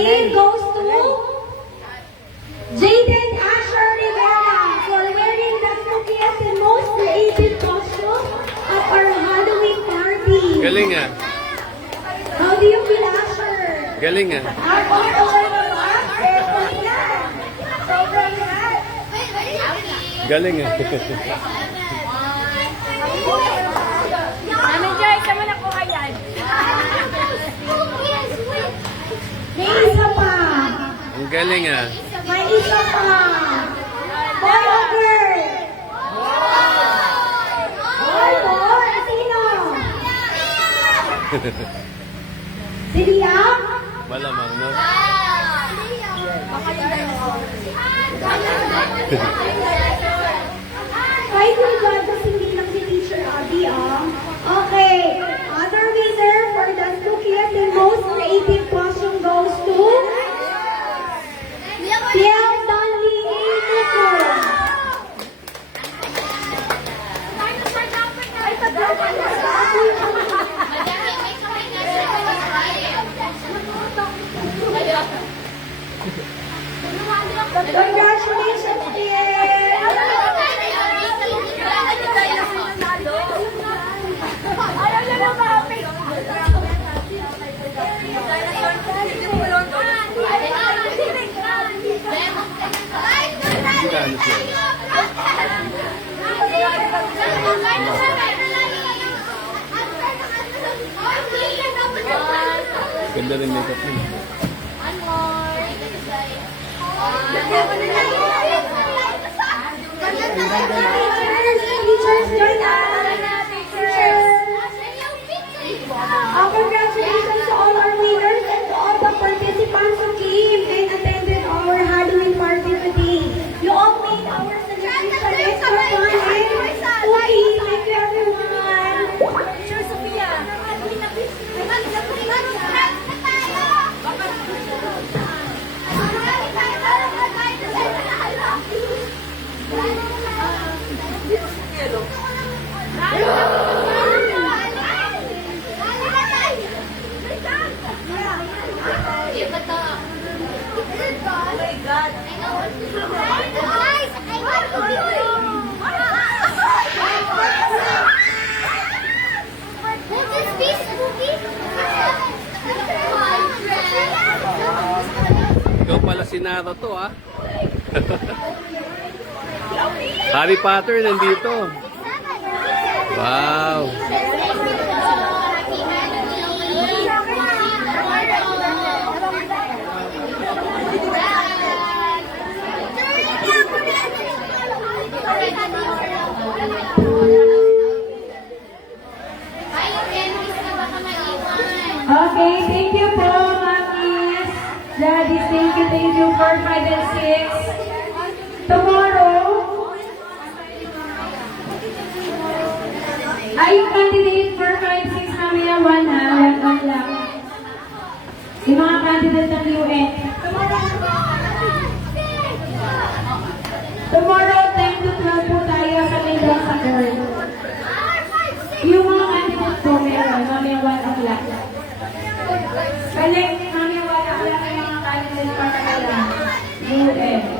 name goes to Jaden Asher Rivera for wearing the cookiest and most creative costume at our Halloween party. Galing ah. How do you feel, Asher? Galing ah. Sobrang lahat. Galing ah. Namin Joy, sama na ko ayan. May isa pa. Ang galing ah. May isa pa. Boy or girl? Boy or sino? Si Liam? Malamang, no? Kahit yung judges, hindi lang si Teacher Abby, ah. Okay. Other winner for the spookiest and most creative costume goes to Liam Donley Inuko. Congratulations, dear! Ayaw niya na ma-happy. Ano siya? Ganda rin makeup niya. Teachers, join us! Congratulations to all our winners and to all the participants who came and attended our Halloween party today. You all made our celebration extra fun and spooky. Thank you, everyone. Sure, Sophia. Ikaw pala si Naro to ah. Harry Potter nandito. Wow. Okay, thank you po, Mamis. Daddies, thank you for 5 and 6. Tomorrow, ay yung candidate for 5, 6, mamaya 1 ha, 1 lang. Yung mga candidate ng UN. Tomorrow, 10 to 12 po tayo sa Mindang sa Girl. Yung mga candidate po meron, mamaya 1 o'clock. Kalik, mamaya 1 o'clock yung mga candidate para kailangan. UN.